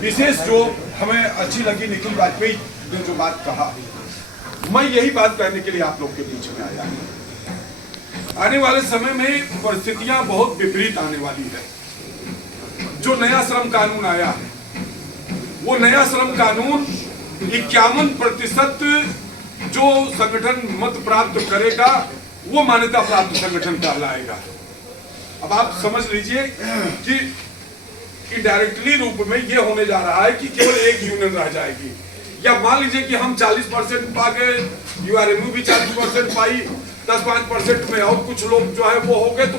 विशेष जो हमें अच्छी लगी निखिल वाजपेयी ने जो बात कहा, मैं यही बात कहने के लिए आप लोग के बीच में आया हूं। आने वाले समय में परिस्थितियां बहुत विपरीत आने वाली है। जो नया श्रम कानून आया है, वो नया श्रम कानून 51% जो संगठन मत प्राप्त करेगा वो मान्यता प्राप्त संगठन कहलाएगा। अब आप समझ लीजिए कि इनडायरेक्टली रूप में ये होने जा रहा है कि केवल एक यूनियन रह जाएगी, या मान लीजिए कि हम 40% पा गए, यूआरएमयू भी 40% पाई, 10-5% में और कुछ लोग जो है वो हो गए, तो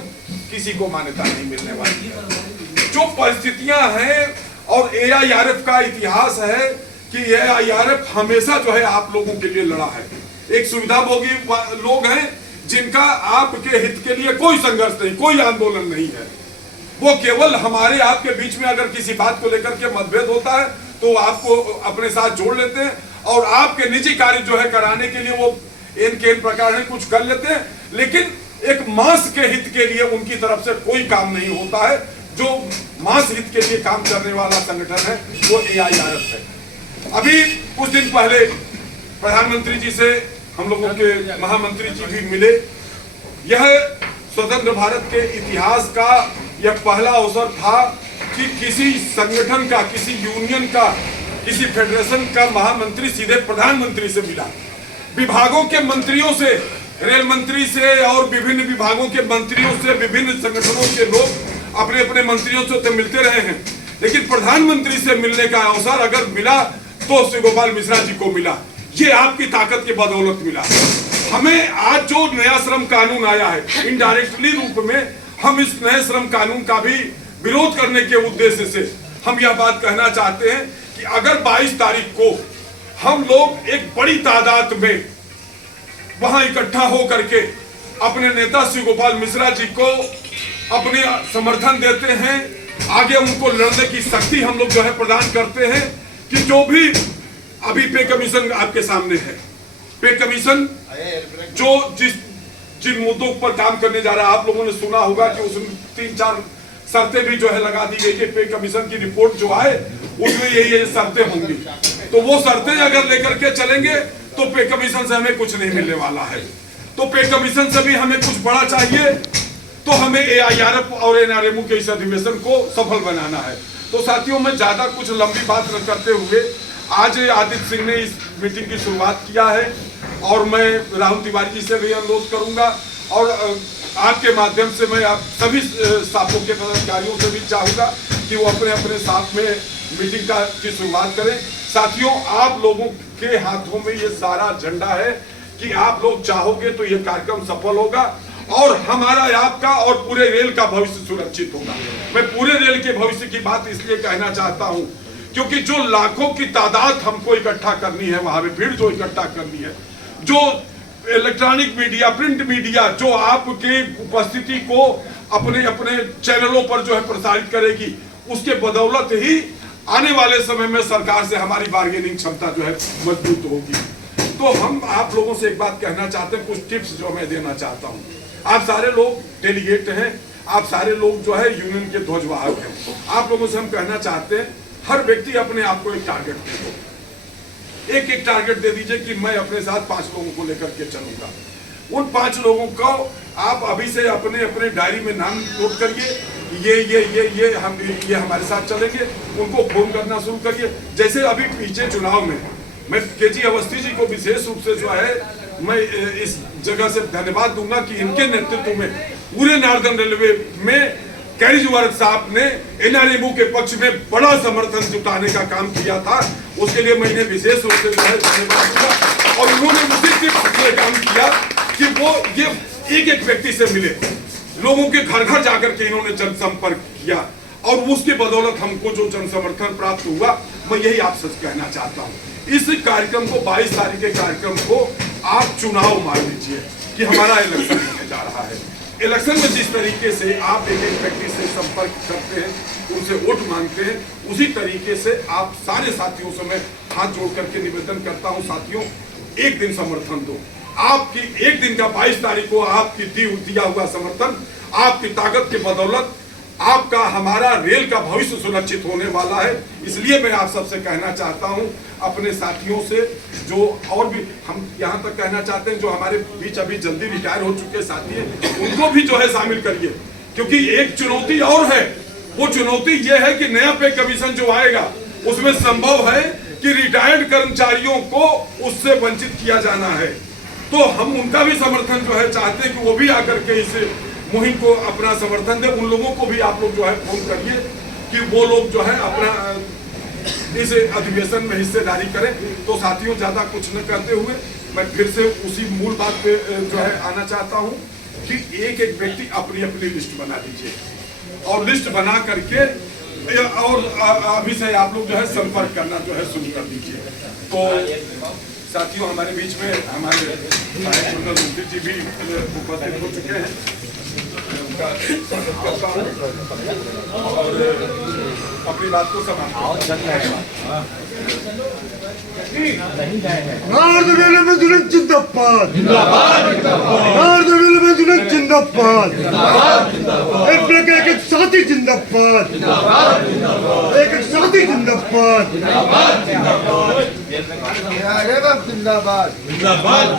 किसी को मान्यता नहीं मिलने वाली है। जो परिस्थितियां हैं और एआईआरएफ का इतिहास है कि एआईआरएफ हमेशा जो है आप लोगों के लिए लड़ा है। एक सुविधाभोगी लोग हैं जिनका आपके हित के लिए कोई संघर्ष नहीं, कोई आंदोलन नहीं है। वो केवल हमारे आपके बीच में अगर किसी बात को लेकर के मतभेद होता है तो आपको अपने साथ जोड़ लेते हैं और आपके निजी कार्य जो है कराने के लिए वो इन प्रकार है कुछ कर लेते हैं, लेकिन एक मास के हित के लिए उनकी तरफ से कोई काम नहीं होता है। जो मास हित के लिए काम करने वाला संगठन है वो एआईआरएफ है। अभी कुछ दिन पहले प्रधानमंत्री जी से हम लोगों के महामंत्री जी भी मिले। यह स्वतंत्र भारत के इतिहास का यह पहला अवसर था कि किसी संगठन का, किसी यूनियन का, किसी फेडरेशन का महामंत्री सीधे प्रधानमंत्री से मिला। विभागों के मंत्रियों से, रेल मंत्री से और विभिन्न विभागों के मंत्रियों से, विभिन्न संगठनों के लोग अपने अपने मंत्रियों से तो मिलते रहे हैं, लेकिन प्रधानमंत्री से मिलने का अवसर अगर मिला तो श्री गोपाल मिश्रा जी को मिला। ये आपकी ताकत की बदौलत मिला। हमें आज जो नया श्रम कानून आया है, इनडायरेक्टली रूप में हम इस नए श्रम कानून का भी विरोध करने के उद्देश्य से हम यह बात कहना चाहते हैं कि अगर 22 तारीख को हम लोग एक बड़ी तादाद में वहां इकट्ठा हो करके अपने नेता श्री गोपाल मिश्रा जी को अपने समर्थन देते हैं, आगे उनको लड़ने की शक्ति हम लोग जो है प्रदान करते हैं कि जो भी अभी पे कमीशन आपके सामने है, पे कमीशन जो जिन मुद्दों पर काम करने जा रहा है, आप लोगों ने सुना होगा कि उसमें 3-4 शर्तें भी जो है लगा दी गई कि पे कमीशन की रिपोर्ट जो आए उसमें यही शर्तें होंगी। तो वो शर्तें अगर लेकर के चलेंगे तो पे कमीशन से हमें कुछ नहीं मिलने वाला है। तो पे कमीशन से भी हमें कुछ बड़ा चाहिए, तो हमें एआईआरएफ और एनआरएमयू के इस अधिवेशन को सफल बनाना है। तो साथियों, मैं ज्यादा कुछ लंबी बात न करते हुए आज आदित्य सिंह ने इस मीटिंग की शुरुआत किया है और मैं राहुल तिवारी जी से भी अनुरोध करूंगा और आपके माध्यम से मैं आप सभी स्टाफों के पदाधिकारियों से भी चाहूंगा कि वो अपने अपने साथ में मीटिंग की शुरुआत करें। साथियों, आप लोगों के हाथों में ये सारा झंडा है कि आप लोग चाहोगे तो ये कार्यक्रम सफल होगा और हमारा, आपका और पूरे रेल का भविष्य सुरक्षित होगा। मैं पूरे रेल के भविष्य की बात इसलिए कहना चाहता हूं क्योंकि जो लाखों की तादाद हमको इकट्ठा करनी है, वहां पे भीड़ जो इकट्ठा करनी है, जो इलेक्ट्रॉनिक मीडिया, प्रिंट मीडिया जो आपकी उपस्थिति को अपने अपने चैनलों पर जो है प्रसारित करेगी, उसके बदौलत ही आने वाले समय में सरकार से हमारी बार्गेनिंग क्षमता जो है मजबूत होगी। तो हम आप लोगों से एक बात कहना चाहते हैं, कुछ टिप्स जो मैं देना चाहता हूं। आप सारे लोग डेलीगेट हैं, आप सारे लोग जो है यूनियन के ध्वजवाहक हैं। आप लोगों से हम कहना चाहते हैं, हर व्यक्ति अपने आप को एक टारगेट दे दो। एक टारगेट दे दीजिए कि मैं अपने साथ 5 लोगों को लेकर के चलूंगा। उन 5 लोगों को आप अभी से अपने अपने डायरी में नाम नोट करिए, ये हमारे साथ चलेंगे। उनको फोन करना शुरू करिए। जैसे अभी पीछे चुनाव में मैं केजी अवस्थी जी को विशेष रूप से जो है मैं इस जगह से धन्यवाद दूंगा कि इनके नेतृत्व में पूरे नॉर्दर्न रेलवे में कैरिजवर्ग साहब ने एनआरएमयू के पक्ष में बड़ा समर्थन जुटाने का काम किया था। उसके लिए मैं इन्हें विशेष रूप से धन्यवाद दूंगा और उन्होंने मुझे काम किया कि वो ये एक व्यक्ति से मिले, लोगों के घर घर जाकर के इन्होंने जनसंपर्क किया और उसके बदौलत हमको जो जनसमर्थन प्राप्त हुआ, मैं यही आप सच कहना चाहता हूँ। इस कार्यक्रम को 22 तारीख के कार्यक्रम को आप चुनाव मान लीजिए कि हमारा इलेक्शन होने जा रहा है। इलेक्शन में जिस तरीके से आप एक व्यक्ति से संपर्क करते हैं, उनसे वोट मांगते हैं, उसी तरीके से आप सारे साथियों से मैं हाथ जोड़ करके निवेदन करता हूं, साथियों एक दिन समर्थन दो। आपकी एक दिन का 22 तारीख को आपकी दिया हुआ समर्थन आपकी ताकत के बदौलत आपका हमारा रेल का भविष्य सुरक्षित होने वाला है। इसलिए मैं आप सबसे कहना चाहता हूं, अपने साथियों से, जो और भी हम यहां तक कहना चाहते हैं जो हमारे बीच अभी जल्दी रिटायर हो चुके साथी हैं, उनको भी जो है शामिल करिए, क्योंकि एक चुनौती और है। वो चुनौती ये है कि नया पे कमीशन जो आएगा उसमें संभव है कि रिटायर्ड कर्मचारियों को उससे वंचित किया जाना है। तो हम उनका भी समर्थन जो है चाहते हैं कि वो भी आकर के इस मुहिम को अपना समर्थन दे। उन लोगों को भी आप लोग जो है फोन करिए कि वो लोग जो है अपना इस अधिवेशन में हिस्सेदारी करें। तो साथियों, ज्यादा कुछ न करते हुए मैं फिर से उसी मूल बात पे जो है आना चाहता हूं कि एक एक व्यक्ति अपनी अपनी लिस्ट बना दीजिए और लिस्ट बना करके और अभी से आप लोग जो है संपर्क करना जो है शुरू कर दीजिए। तो साथियों, हमारे बीच में हमारे मंत्री जी भी उपस्थित हो चुके हैं, उनका स्वागत करता हूं और अपनी बात को जिंदाबाद, जिंदाबाद, एक साथी जिंदाबाद, एक साथी जिंदाबाद, जिंदाबाद,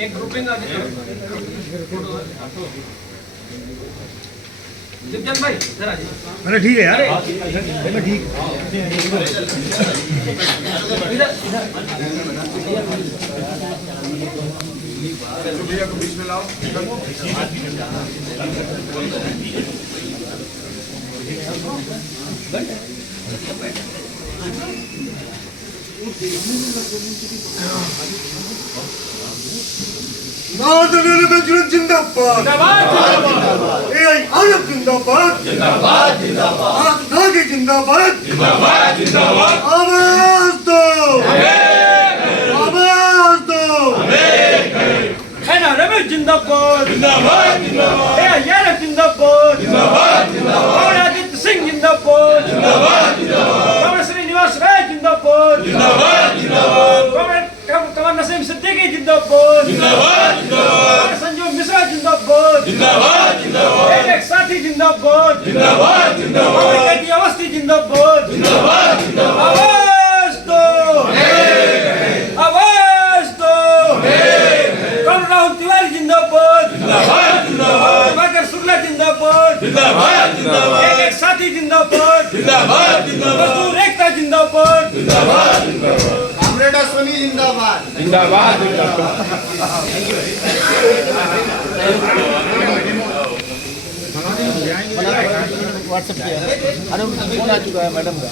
एक ग्रुपिंग दिग्गज भाई जरा अरे ठीक है यार, मैं ठीक को बीच में लाओ। जिंदाबाद, आजम जिंदाबाद, जिंदाबाद, जिंदाबाद, आवाज दो, आवाज दो, है ना रमेश जिंदाबाद, यार जिंदाबाद, और आदित्य सिंह जिंदाबाद, कमर श्रीनिवास राय जिंदाबाद, कमर नसीम सिद्दीकी जिंदाबाद, संजीव मिश्रा जिंदाबाद, एक साथी जिंदाबाद, अवस्थी जिंदाबाद, आवाज दो, आवाज दो, राहुल तिवारी जिंदाबाद, मकर शुक्ला जिंदाबाद, एक साथी जिंदाबाद, मजदूर एकता जिंदाबाद, कॉमरेड अश्विनी जिंदाबाद, व्हाट्सएप किया, अरे फोन आ चुका है मैडम का।